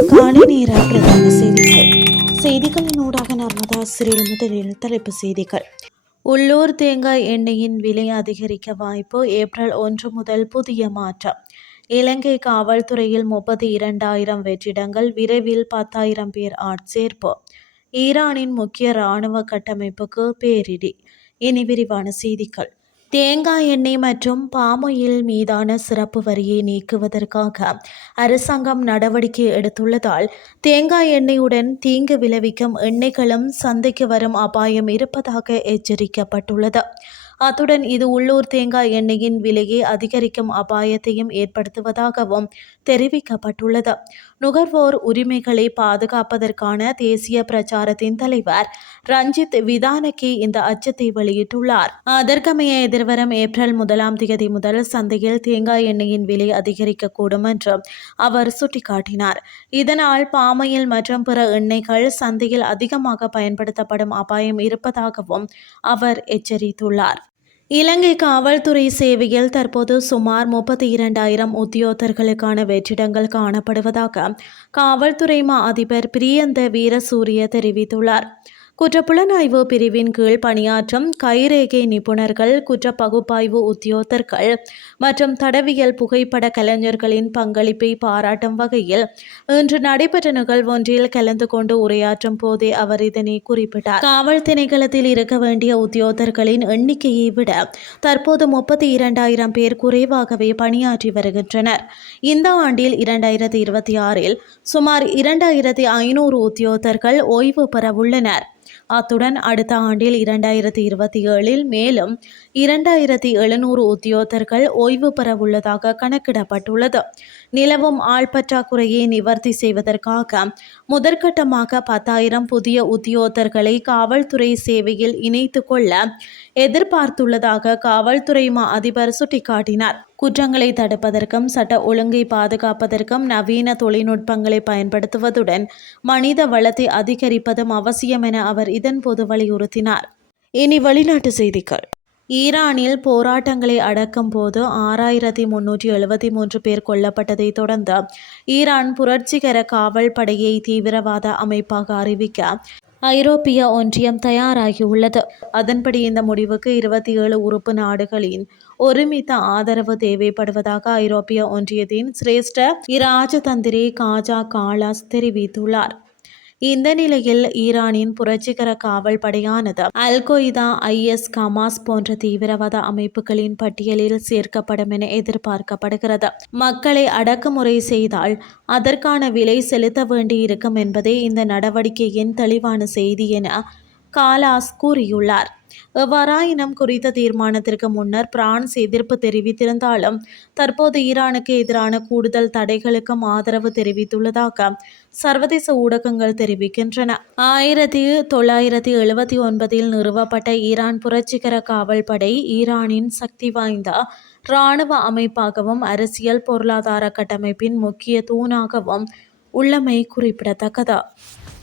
காலை நேர பிரதான செய்திகள். செய்திகளின் ஊடாக நர்மதா சிறில் முதலில் தலைப்பு செய்திகள். உள்ளூர் தேங்காய் எண்ணெயின் விலை அதிகரிக்க வாய்ப்பு ஏப்ரல் ஒன்று முதல் புதிய மாற்றம். இலங்கை காவல்துறையில் முப்பத்தி இரண்டாயிரம் வெற்றிடங்கள் விரைவில் பத்தாயிரம் பேர் ஆட்சேர்ப்பு ஈரானின் முக்கிய இராணுவ கட்டமைப்புக்கு பேரிடி. இனி விரிவான செய்திகள். தேங்காய் எண்ணெய் மற்றும் பாமாயில் மீதான சிறப்பு வரியை நீக்குவதற்காக அரசாங்கம் நடவடிக்கை எடுத்துள்ளதால் தேங்காய் எண்ணெயுடன் தீங்கு விளைவிக்கும் எண்ணெய்களும் சந்தைக்கு வரும் அபாயம் இருப்பதாக எச்சரிக்கப்பட்டுள்ளது. அத்துடன் இது உள்ளூர் தேங்காய் எண்ணெயின் விலையை அதிகரிக்கும் அபாயத்தையும் ஏற்படுத்துவதாகவும் தெரிவிக்கப்பட்டுள்ளது. நுகர்வோர் உரிமைகளை பாதுகாப்பதற்கான தேசிய பிரச்சாரத்தின் தலைவர் ரஞ்சித் விதானகி இந்த அச்சத்தை வெளியிட்டுள்ளார். அதற்கமைய எதிர்வரும் ஏப்ரல் முதலாம் தேதி முதல் சந்தையில் தேங்காய் எண்ணெயின் விலை அதிகரிக்கக்கூடும் என்றும் அவர் சுட்டிக்காட்டினார். இதனால் பாமையில் மற்றும் பிற எண்ணெய்கள் சந்தையில் அதிகமாக பயன்படுத்தப்படும் அபாயம் இருப்பதாகவும் அவர் எச்சரித்துள்ளார். இலங்கை காவல்துறை சேவையில் தற்போது சுமார் முப்பத்தி இரண்டாயிரம் உத்தியோகர்களுக்கான வெற்றிடங்கள் காணப்படுவதாக காவல்துறை மா அதிபர் பிரியந்த வீரசூரிய தெரிவித்துள்ளார். குற்றப்புலனாய்வு பிரிவின் கீழ் பணியாற்றும் கைரேகை நிபுணர்கள் குற்ற பகுப்பாய்வு உத்தியோகத்தர்கள் மற்றும் தடவியல் புகைப்பட கலைஞர்களின் பங்களிப்பை பாராட்டும் வகையில் இன்று நடைபெற்ற நிகழ்வொன்றில் கலந்து கொண்டு உரையாற்றும் போதே அவர் இதனை குறிப்பிட்டார். காவல் திணைக்களத்தில் இருக்க வேண்டிய உத்தியோகர்களின் எண்ணிக்கையை விட தற்போது முப்பத்தி இரண்டாயிரம் பேர் குறைவாகவே பணியாற்றி வருகின்றனர். இந்த ஆண்டில் இரண்டாயிரத்தி இருபத்தி ஆறில் சுமார் இரண்டாயிரத்தி ஐநூறு உத்தியோகர்கள் ஓய்வு பெற உள்ளனர் அத்துடன் அடுத்த ஆண்டில் இரண்டாயிரத்தி இருபத்தி ஏழில் மேலும் இரண்டாயிரத்தி எழுநூறு உத்தியோகத்தர்கள் ஓய்வு பெறவுள்ளதாக கணக்கிடப்பட்டுள்ளது. நிலவும் ஆள் பற்றாக்குறையை நிவர்த்தி செய்வதற்காக முதற்கட்டமாக பத்தாயிரம் புதிய உத்தியோகத்தர்களை காவல்துறை சேவையில் இணைத்து கொள்ள எதிர்பார்த்துள்ளதாக காவல்துறை மா அதிபர் சுட்டிக்காட்டினார். குற்றங்களை தடுப்பதற்கும் சட்ட ஒழுங்கை பாதுகாப்பதற்கும் நவீன தொழில்நுட்பங்களை பயன்படுத்துவதுடன் மனித வளத்தை அதிகரிப்பதும் அவசியம் என அவர் இதன்போது வலியுறுத்தினார். இனி வெளிநாட்டு செய்திகள். ஈரானில் போராட்டங்களை அடக்கும் போது ஆறாயிரத்தி முன்னூற்றி எழுபத்தி மூன்று பேர் கொல்லப்பட்டதை தொடர்ந்து ஈரான் புரட்சிகர காவல் படையை தீவிரவாத அமைப்பாக அறிவிக்க ஐரோப்பிய ஒன்றியம் தயாராகியுள்ளது. அதன்படி இந்த முடிவுக்கு இருபத்தி ஏழு உறுப்பு நாடுகளின் ஒருமித்த ஆதரவு தேவைப்படுவதாக ஐரோப்பிய ஒன்றியத்தின் சிரேஷ்ட இராஜதந்திரி காஜா காலாஸ் தெரிவித்துள்ளார். இந்த நிலையில் ஈரானின் புரட்சிகர காவல் படையானது அல் கொய்தா ஐஎஸ் கமாஸ் போன்ற தீவிரவாத அமைப்புகளின் பட்டியலில் சேர்க்கப்படும் என எதிர்பார்க்கப்படுகிறது. மக்களை அடக்குமுறை செய்தால் அதற்கான விலை செலுத்த வேண்டியிருக்கும் என்பதே இந்த நடவடிக்கையின் தெளிவான செய்தி என காலாஸ் கூறியுள்ளார். எவ்வாறாயினம் குறித்த தீர்மானத்திற்கு முன்னர் பிரான்ஸ் எதிர்ப்பு தெரிவித்திருந்தாலும் தற்போது ஈரானுக்கு எதிரான கூடுதல் தடைகளுக்கும் ஆதரவு தெரிவித்துள்ளதாக சர்வதேச ஊடகங்கள் தெரிவிக்கின்றன. ஆயிரத்தி தொள்ளாயிரத்தி எழுபத்தி ஒன்பதில் நிறுவப்பட்ட ஈரான் புரட்சிகர காவல் படை ஈரானின் சக்தி வாய்ந்த இராணுவ அமைப்பாகவும் அரசியல் பொருளாதார கட்டமைப்பின் முக்கிய தூணாகவும் உள்ளமை குறிப்பிடத்தக்கது.